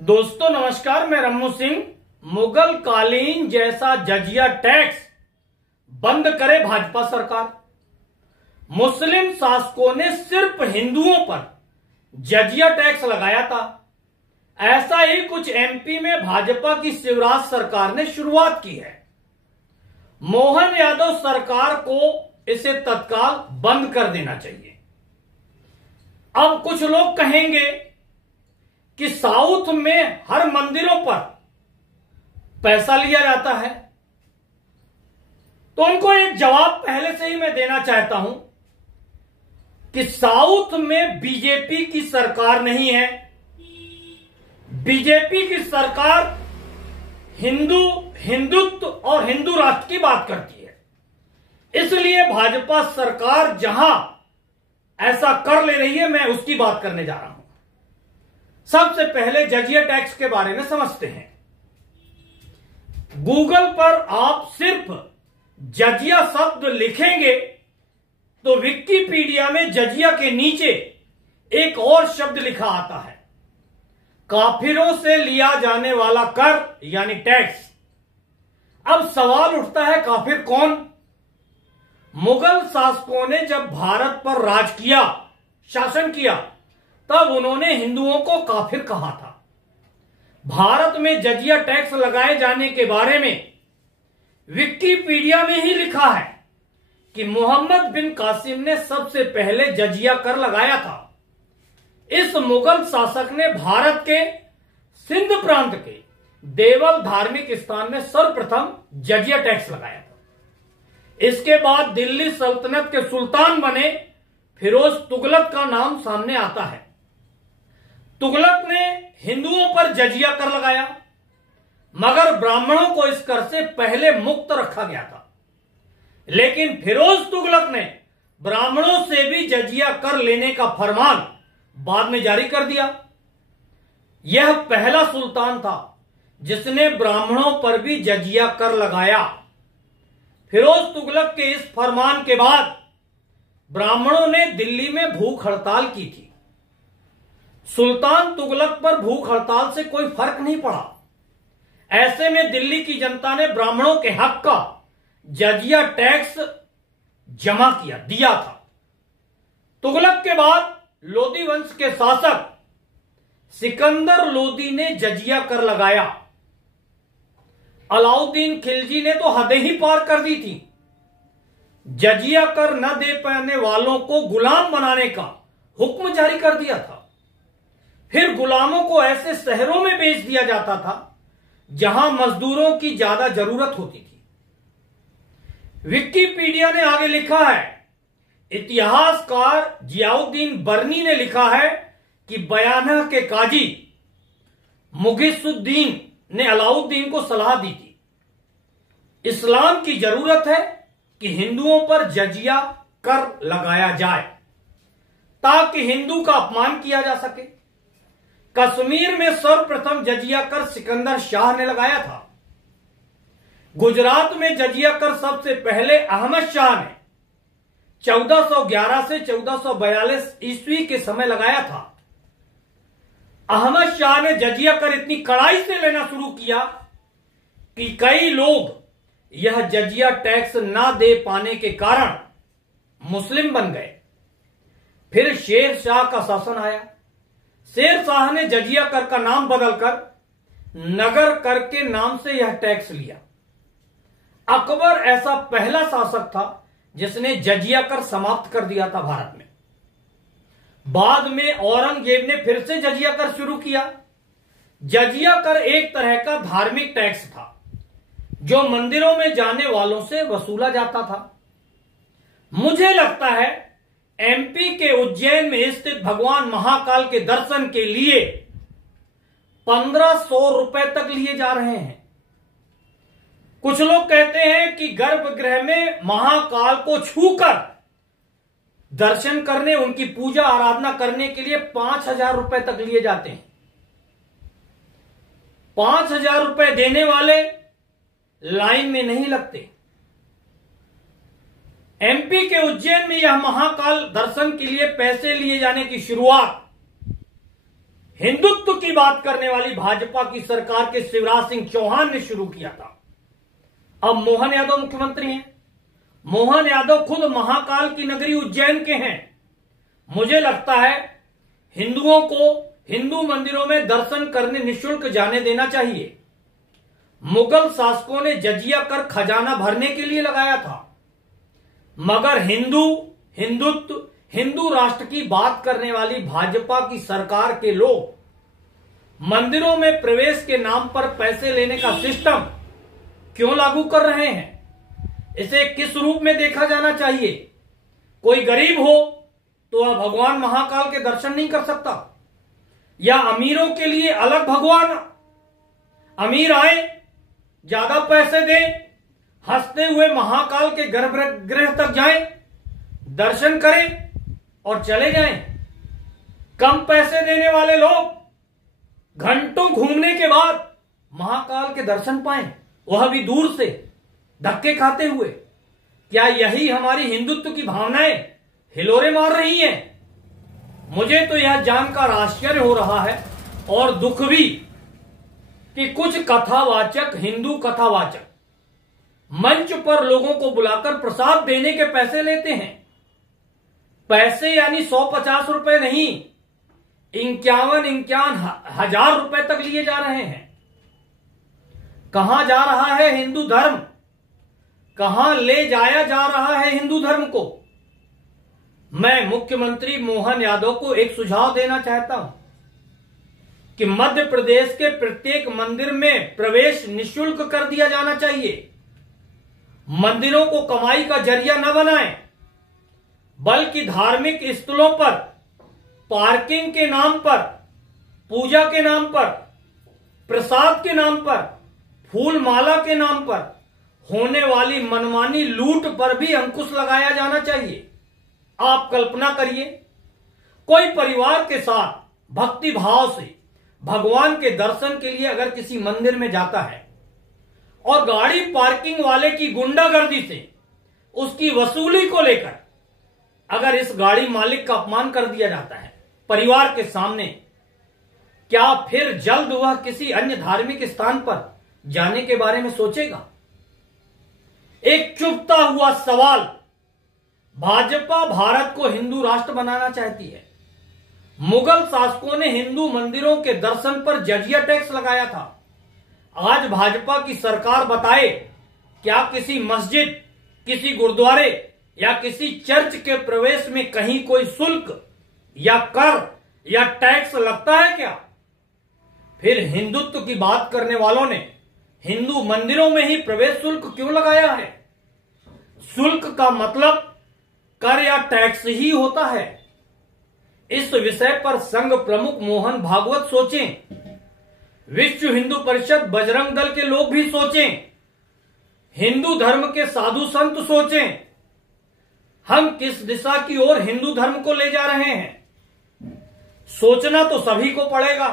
दोस्तों नमस्कार, मैं रम्मू सिंह। मुगल कालीन जैसा जजिया टैक्स बंद करे भाजपा सरकार। मुस्लिम शासकों ने सिर्फ हिंदुओं पर जजिया टैक्स लगाया था। ऐसा ही कुछ एमपी में भाजपा की शिवराज सरकार ने शुरुआत की है। मोहन यादव सरकार को इसे तत्काल बंद कर देना चाहिए। अब कुछ लोग कहेंगे कि साउथ में हर मंदिरों पर पैसा लिया जाता है, तो उनको एक जवाब पहले से ही मैं देना चाहता हूं कि साउथ में बीजेपी की सरकार नहीं है। बीजेपी की सरकार हिंदुत्व और हिंदू राष्ट्र की बात करती है। इसलिए भाजपा सरकार जहां ऐसा कर ले रही है, मैं उसकी बात करने जा रहा हूं। सबसे पहले जजिया टैक्स के बारे में समझते हैं। गूगल पर आप सिर्फ जजिया शब्द लिखेंगे तो विकिपीडिया में जजिया के नीचे एक और शब्द लिखा आता है, काफिरों से लिया जाने वाला कर यानी टैक्स। अब सवाल उठता है, काफिर कौन? मुगल शासकों ने जब भारत पर राज किया, शासन किया, तब उन्होंने हिंदुओं को काफिर कहा था। भारत में जजिया टैक्स लगाए जाने के बारे में विकिपीडिया में ही लिखा है कि मोहम्मद बिन कासिम ने सबसे पहले जजिया कर लगाया था। इस मुगल शासक ने भारत के सिंध प्रांत के देवल धार्मिक स्थान में सर्वप्रथम जजिया टैक्स लगाया था। इसके बाद दिल्ली सल्तनत के सुल्तान बने फिरोज तुगलक का नाम सामने आता है। तुगलक ने हिंदुओं पर जजिया कर लगाया, मगर ब्राह्मणों को इस कर से पहले मुक्त रखा गया था। लेकिन फिरोज तुगलक ने ब्राह्मणों से भी जजिया कर लेने का फरमान बाद में जारी कर दिया। यह पहला सुल्तान था जिसने ब्राह्मणों पर भी जजिया कर लगाया। फिरोज तुगलक के इस फरमान के बाद ब्राह्मणों ने दिल्ली में भूख हड़ताल की थी। सुल्तान तुगलक पर भूख हड़ताल से कोई फर्क नहीं पड़ा। ऐसे में दिल्ली की जनता ने ब्राह्मणों के हक का जजिया टैक्स जमा दिया था। तुगलक के बाद लोदी वंश के शासक सिकंदर लोदी ने जजिया कर लगाया। अलाउद्दीन खिलजी ने तो हदें ही पार कर दी थी। जजिया कर न दे पाने वालों को गुलाम बनाने का हुक्म जारी कर दिया था। फिर गुलामों को ऐसे शहरों में बेच दिया जाता था जहां मजदूरों की ज्यादा जरूरत होती थी। विकिपीडिया ने आगे लिखा है, इतिहासकार जियाउद्दीन बर्नी ने लिखा है कि बयाना के काजी मुगिसुद्दीन ने अलाउद्दीन को सलाह दी थी, इस्लाम की जरूरत है कि हिंदुओं पर जजिया कर लगाया जाए ताकि हिंदू का अपमान किया जा सके। कश्मीर में सर्वप्रथम जजिया कर सिकंदर शाह ने लगाया था। गुजरात में जजिया कर सबसे पहले अहमद शाह ने 1411 से 1442 ईस्वी के समय लगाया था। अहमद शाह ने जजिया कर इतनी कड़ाई से लेना शुरू किया कि कई लोग यह जजिया टैक्स ना दे पाने के कारण मुस्लिम बन गए। फिर शेर शाह का शासन आया। शेर शाह ने जजिया कर का नाम बदलकर नगर कर के नाम से यह टैक्स लिया। अकबर ऐसा पहला शासक था जिसने जजिया कर समाप्त कर दिया था भारत में। बाद में औरंगजेब ने फिर से जजिया कर शुरू किया। जजिया कर एक तरह का धार्मिक टैक्स था जो मंदिरों में जाने वालों से वसूला जाता था। मुझे लगता है एमपी के उज्जैन में स्थित भगवान महाकाल के दर्शन के लिए 1500 रुपए तक लिए जा रहे हैं। कुछ लोग कहते हैं कि गर्भगृह में महाकाल को छूकर दर्शन करने, उनकी पूजा आराधना करने के लिए 5000 रुपए तक लिए जाते हैं। 5000 रुपए देने वाले लाइन में नहीं लगते। एमपी के उज्जैन में यह महाकाल दर्शन के लिए पैसे लिए जाने की शुरुआत हिंदुत्व की बात करने वाली भाजपा की सरकार के शिवराज सिंह चौहान ने शुरू किया था। अब मोहन यादव मुख्यमंत्री हैं। मोहन यादव खुद महाकाल की नगरी उज्जैन के हैं। मुझे लगता है हिंदुओं को हिंदू मंदिरों में दर्शन करने निःशुल्क जाने देना चाहिए। मुगल शासकों ने जजिया कर खजाना भरने के लिए लगाया था, मगर हिंदुत्व हिंदू राष्ट्र की बात करने वाली भाजपा की सरकार के लोग मंदिरों में प्रवेश के नाम पर पैसे लेने का सिस्टम क्यों लागू कर रहे हैं? इसे किस रूप में देखा जाना चाहिए? कोई गरीब हो तो वह भगवान महाकाल के दर्शन नहीं कर सकता, या अमीरों के लिए अलग भगवान? अमीर आए, ज्यादा पैसे दें, हंसते हुए महाकाल के गर्भगृह तक जाएं, दर्शन करें और चले जाएं। कम पैसे देने वाले लोग घंटों घूमने के बाद महाकाल के दर्शन पाएं, वह भी दूर से, धक्के खाते हुए। क्या यही हमारी हिंदुत्व की भावनाएं हिलोरे मार रही हैं? मुझे तो यह जानकर आश्चर्य हो रहा है और दुख भी कि कुछ कथावाचक, हिंदू कथावाचक मंच पर लोगों को बुलाकर प्रसाद देने के पैसे लेते हैं। पैसे यानी 150 रुपए नहीं, 51 हजार रुपए तक लिए जा रहे हैं। कहां जा रहा है हिंदू धर्म? कहां ले जाया जा रहा है हिंदू धर्म को? मैं मुख्यमंत्री मोहन यादव को एक सुझाव देना चाहता हूं कि मध्य प्रदेश के प्रत्येक मंदिर में प्रवेश निःशुल्क कर दिया जाना चाहिए। मंदिरों को कमाई का जरिया न बनाएं, बल्कि धार्मिक स्थलों पर पार्किंग के नाम पर, पूजा के नाम पर, प्रसाद के नाम पर, फूल माला के नाम पर होने वाली मनमानी लूट पर भी अंकुश लगाया जाना चाहिए। आप कल्पना करिए, कोई परिवार के साथ भक्ति भाव से भगवान के दर्शन के लिए अगर किसी मंदिर में जाता है और गाड़ी पार्किंग वाले की गुंडागर्दी से उसकी वसूली को लेकर अगर इस गाड़ी मालिक का अपमान कर दिया जाता है परिवार के सामने, क्या फिर जल्द वह किसी अन्य धार्मिक स्थान पर जाने के बारे में सोचेगा? एक चुभता हुआ सवाल, भाजपा भारत को हिंदू राष्ट्र बनाना चाहती है। मुगल शासकों ने हिंदू मंदिरों के दर्शन पर जजिया टैक्स लगाया था। आज भाजपा की सरकार बताए, क्या किसी मस्जिद, किसी गुरुद्वारे या किसी चर्च के प्रवेश में कहीं कोई शुल्क या कर या टैक्स लगता है क्या? फिर हिंदुत्व की बात करने वालों ने हिंदू मंदिरों में ही प्रवेश शुल्क क्यों लगाया है? शुल्क का मतलब कर या टैक्स ही होता है। इस विषय पर संघ प्रमुख मोहन भागवत सोचें, विश्व हिंदू परिषद, बजरंग दल के लोग भी सोचें, हिंदू धर्म के साधु संत सोचें। हम किस दिशा की ओर हिंदू धर्म को ले जा रहे हैं? सोचना तो सभी को पड़ेगा।